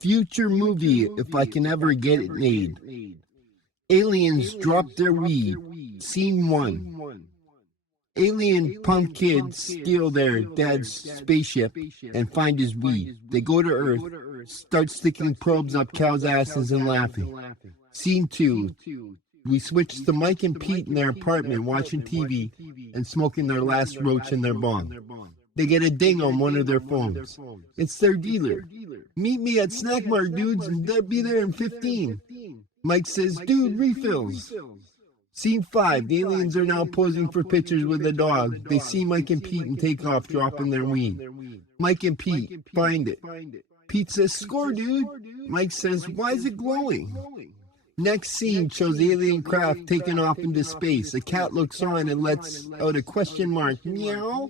Future movie if I can ever get it made. Aliens drop their weed. Scene 1. Alien punk kids steal their dad's spaceship and find his weed. They go to Earth, start sticking probes up cows' asses and laughing. Scene 2. We switch to Mike and Pete in their apartment watching TV and smoking their last roach in their bong. They get a ding on one of their phones. It's their dealer. Meet me at Snack Mart, dudes, and they'll be there in 15. Mike says, dude, refills. Scene 5. The aliens are now posing for pictures with a dog. They see Mike and Pete and take off, dropping their weed. Mike and Pete find it. Pete says, score, dude. Mike says, why is it glowing? Next scene shows alien craft taking off into space. A cat looks on and lets out a question mark, meow,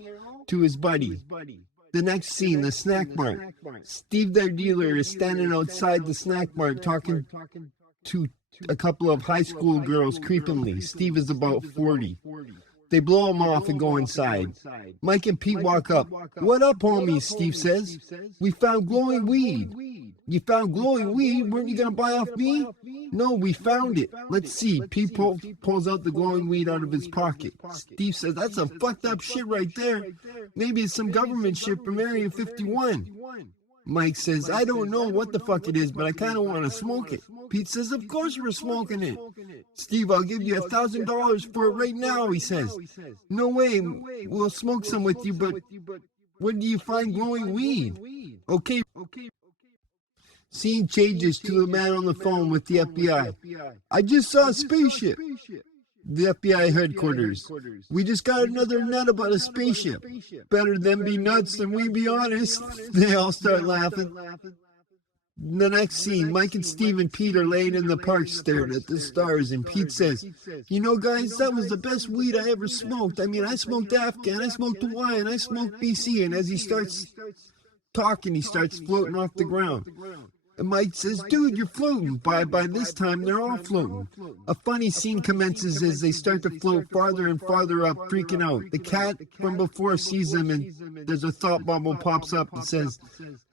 to his buddy. The next scene, the Snack Mart. Steve, their dealer, is standing outside the Snack Mart talking to a couple of high school girls creepily. Steve is about 40. They blow him off and go inside. Mike and Pete walk up. What up, homies? Steve says. We found glowing weed. You found glowing weed? Weren't you going to buy off me? No, we found it. Let's see. Pete pulls out the glowing weed out of his pocket. Steve says, that's some fucked up shit right there. Maybe it's some government shit from Area 51. Mike says, I don't know what the fuck it is, but I kind of want to smoke it. Pete says, of course we're smoking it. Steve, I'll give you $1,000 for it right now, he says. No way, we'll smoke some with you, but where do you find glowing weed? Okay. Scene changes to the man on the phone with the FBI. I just saw a spaceship. The FBI headquarters. We just got another nut about a spaceship. Better them be nuts than we be honest. They all start laughing. The next scene, Mike and Steve and Pete are laying in the park staring at the stars, and Pete says, you know, guys, that was the best weed I ever smoked. I mean, I smoked Afghan, I smoked Hawaiian, I smoked BC, and as he starts talking, he starts floating off the ground. And Mike says, dude, you're floating. By this time, they're all floating. A funny scene commences as they start to float farther and farther up, freaking out. The cat from before sees them, and there's a thought bubble pops up and says,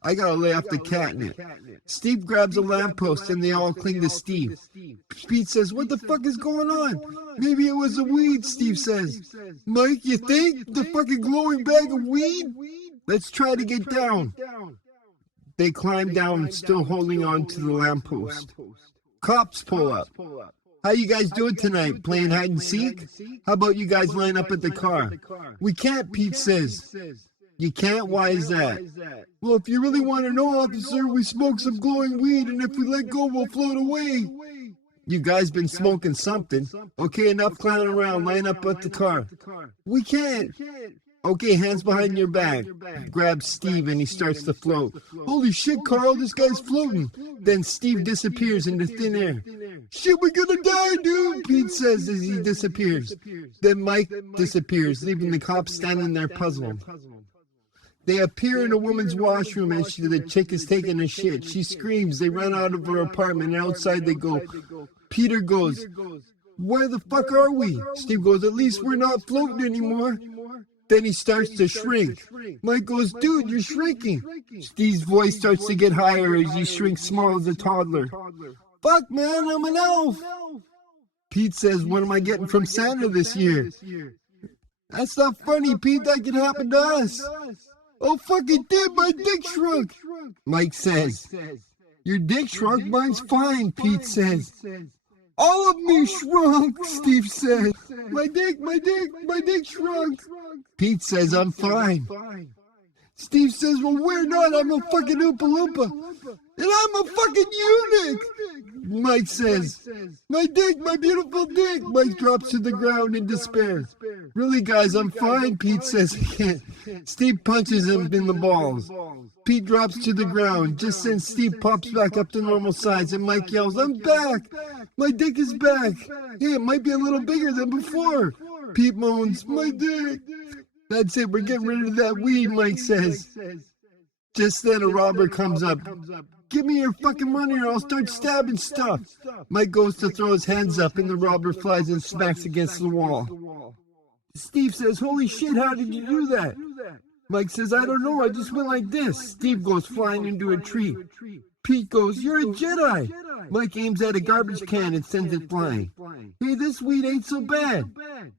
I gotta lay off the catnip. Steve grabs a lamppost, and they all cling to Steve. Pete says, what the fuck is going on? Maybe it was a weed, Steve says. Mike, you think? The fucking glowing bag of weed? Let's try to get down. They climb down, still holding on to the lamppost. Cops pull up. How you guys doing tonight? Playing hide and seek? How about you guys line up at the car? We can't, Pete says. You can't? Why is that? Well, if you really want to know, officer, we smoked some glowing weed, and if we let go, we'll float away. You guys been smoking something. Okay, enough clowning around. Line up at the car. We can't. Okay, hands behind your back. Grabs Steve and he starts to float. Holy shit, Carl, this guy's floating. Then Steve disappears into thin air. Shit, we're gonna die, dude, Pete says as he disappears. Then Mike disappears, leaving the cops standing there puzzled. They appear in a woman's washroom and the chick is taking a shit. She screams. They run out of her apartment and outside they go. Peter goes, where the fuck are we? Steve goes, at least we're not floating anymore. Then he starts to shrink. Mike goes, dude, you're shrinking. Steve's voice starts to get higher as he shrinks small as a toddler. Fuck, man, I'm an elf. Pete says, what am I getting from Santa this year? That's not funny, Pete. That could happen to us. Oh, fuck, it did. My dick shrunk. Mike says, your dick shrunk? Mine's fine, Pete says. All of me shrunk, Steve says. My dick shrunk. Pete says, I'm fine. Steve says, well, we're not. I'm a fucking Oompa Loompa. And I'm a fucking eunuch. Mike says, my dick, my beautiful dick. Mike drops to the ground in despair. Really, guys, I'm fine, Pete says again. Steve punches him in the balls. Pete drops to the ground. Just then, Steve pops back up to normal size, and Mike yells, I'm back. My dick is back. Hey, it might be a little bigger than before. Pete moans, my dick. That's it, we're getting rid of that weed, Mike says. Just then a robber comes up. Give me your fucking money or I'll start stabbing stuff. Mike goes to throw his hands up and the robber flies and smacks against the wall. Steve says, holy shit, how did you do that? Mike says, I don't know, I just went like this. Steve goes flying into a tree. Pete goes, you're a Jedi. Mike aims at a garbage can and sends it flying. Hey, this weed ain't so bad.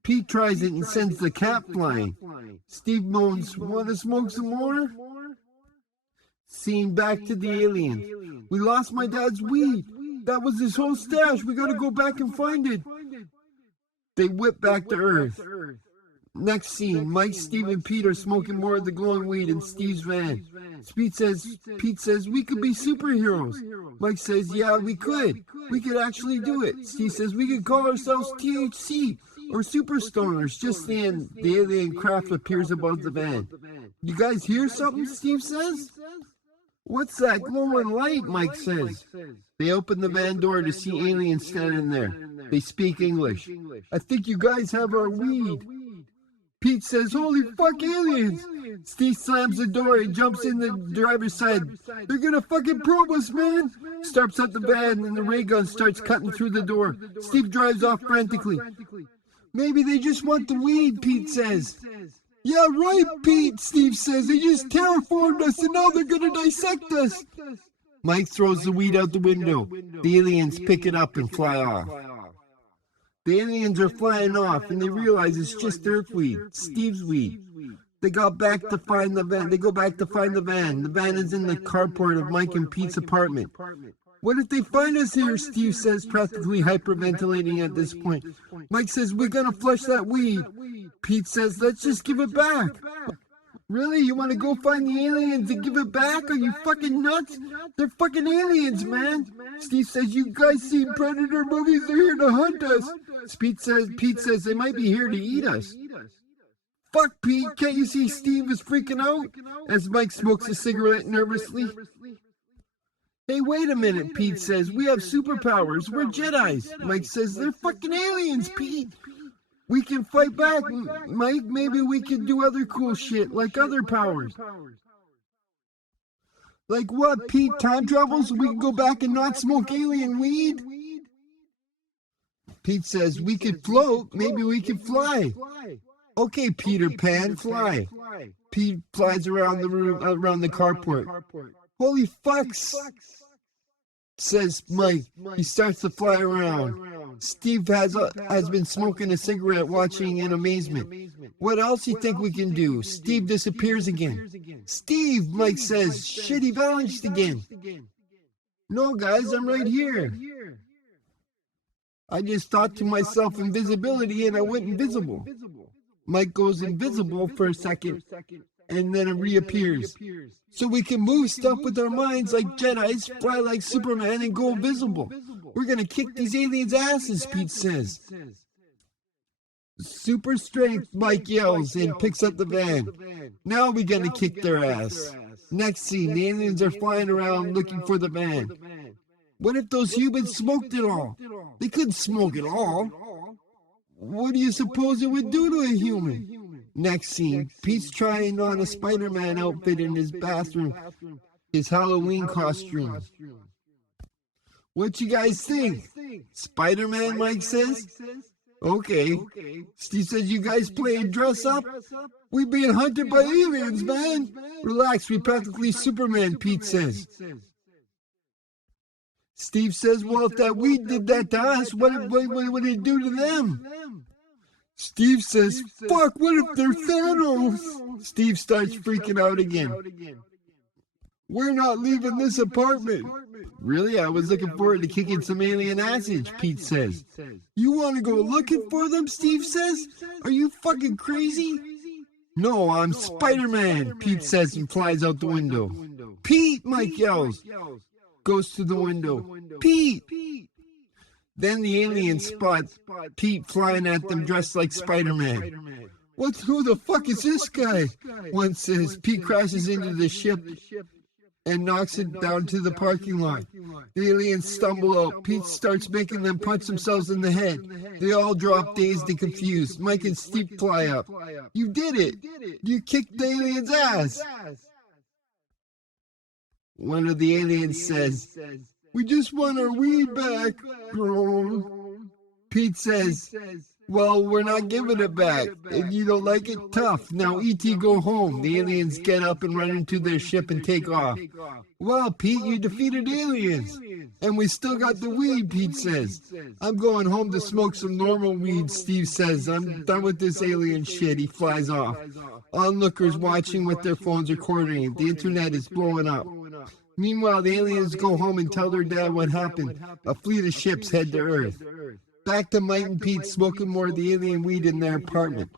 Pete tries it and sends the cat flying. Steve moans, want to smoke some more? Scene back to the aliens. We lost my dad's weed. That was his whole stash. We gotta go back and find it. They whip back to Earth. Next scene, Mike, Steve, and Pete are smoking more of the glowing weed in Steve's van. Pete says, we could be superheroes. Mike says, yeah, we could. We could actually do it. Steve says, we could call ourselves THC or Super Stoners. Just then, the alien craft appears above the van. You guys hear something? Steve says. What's that glowing light? Mike says. They open the van door to see aliens standing there. They speak English. I think you guys have our weed. Pete says, holy fuck, aliens! Steve slams the door and jumps in the driver's side. They're gonna fucking probe us, man! Starts up the van and the ray gun starts cutting through the door. Steve drives off frantically. Maybe they just want the weed, Pete says. Yeah, right, Pete, Steve says. They just terraformed us and now they're gonna dissect us. Mike throws the weed out the window. The aliens pick it up and fly off. The aliens are flying off, and they realize it's just Earth weed, Steve's weed. They go back to find the van. The van is in the carport of Mike and Pete's apartment. What if they find us here? Steve says, practically hyperventilating at this point. Mike says, we're gonna flush that weed. Pete says, let's just give it back. Really? You want to go find the aliens and give it back? Are you fucking nuts? They're fucking aliens, man. Steve says, you guys seen Predator movies? They're here to hunt us. Pete says, they might be here to eat us. Fuck, Pete. Can't you see Steve is freaking out? As Mike smokes a cigarette nervously. Hey, wait a minute, Pete says. We have superpowers. We're Jedis. Mike says, they're fucking aliens, Pete. We can fight back, Mike. Maybe we can do other cool shit, like other powers. Like what, Pete? Time travel so we can go back and not smoke alien weed? Pete says, we could float. Maybe we could fly. Okay, Peter Pan, fly. Pete flies around the room, around the carport. Holy fucks, says Mike. He starts to fly around. Steve has been smoking a cigarette, watching in amazement. What else do you think we can do? Steve disappears again. Steve, Mike says, shit, he vanished again. No, guys, I'm right here. I just thought to myself invisibility and I went invisible. Mike goes invisible for a second and then it reappears. So we can move stuff with our minds like Jedis, fly like Superman, and go invisible. We're gonna kick these aliens' asses, Pete says. Super strength, Mike yells and picks up the van. Now we're gonna kick their ass. Next scene, the aliens are flying around looking for the van. What if those humans smoked it all? They couldn't smoke it all. What do you suppose it would do to a human? Next scene, Pete's trying on a Spider-Man outfit in his bathroom, his Halloween costume. What you guys think? Spider-Man, Mike says? Okay. Steve says, you guys playing dress up? We being hunted by aliens, man. Relax, we practically Superman, Pete says. Steve says, well, if that weed did that to us, what would it do to them? Steve says, fuck, what if they're Thanos? Steve starts freaking out again. We're not leaving this apartment. Really? I was looking forward to kicking some alien asses, Pete says. You want to go looking for them, Steve says? Are you fucking crazy? No, I'm Spider-Man, Pete says and flies out the window. Pete, Mike yells. Goes to the window. Pete! Then the aliens spot Pete flying at them dressed like Spider-Man. Who the fuck is this guy? One says. Pete crashes into the ship and knocks it down to the parking lot. The aliens stumble out. Pete starts making them punch themselves in the head. They all drop dazed and confused. Mike and Steve fly up. You did it! You kicked the aliens' ass! One of the aliens says, we just want our weed back. Pete says, Well, we're not giving it back. If you don't like it, tough. Now, E.T., go home. The aliens get up and run into their ship and take off. Well, Pete, you defeated aliens. And we still got the weed, Pete says. I'm going home to smoke some normal weed, Steve says. I'm done with this alien shit. He flies off. Onlookers watching with their phones recording it. The internet is blowing up. Meanwhile, the aliens go home and tell their dad what happened. A fleet of ships head to Earth. Back to Mike and Pete smoking more of the alien weed in their apartment.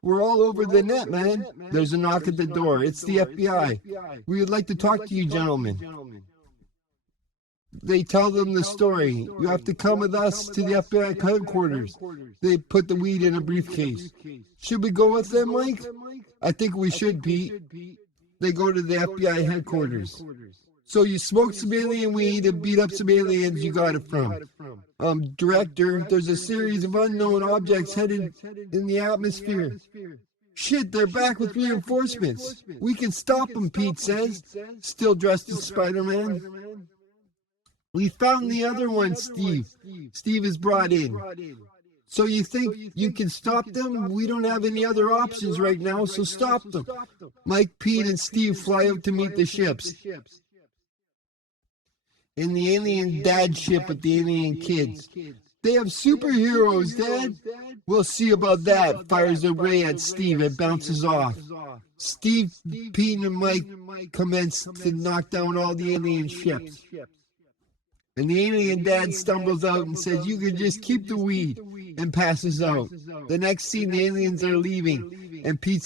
We're all over the net, man. There's a knock at the door. It's the FBI. We would like to talk to you, gentlemen. They tell them the story. You have to come with us to the FBI headquarters. They put the weed in a briefcase. Should we go with them, Mike? I think we should, Pete. They go to the FBI headquarters. So you smoked some alien weed and beat up some aliens you got it from. Director, there's a series of unknown objects headed in the atmosphere. Shit, they're back with reinforcements. We can stop them, Pete says, still dressed as Spider-Man. We found the other one, Steve. Steve is brought in. So you think you can stop them? We don't have any other options right now, so stop them. Mike, Pete, and Steve fly out to meet the ships. In the alien dad ship with the alien kids. They have superheroes, Dad. We'll see about that. Fires a ray at Steve. It bounces off. Steve, Pete, and Mike commence to knock down all the alien ships. And the alien dad stumbles out and says, you can just keep the weed, and passes out. The next scene, the aliens are leaving. And Pete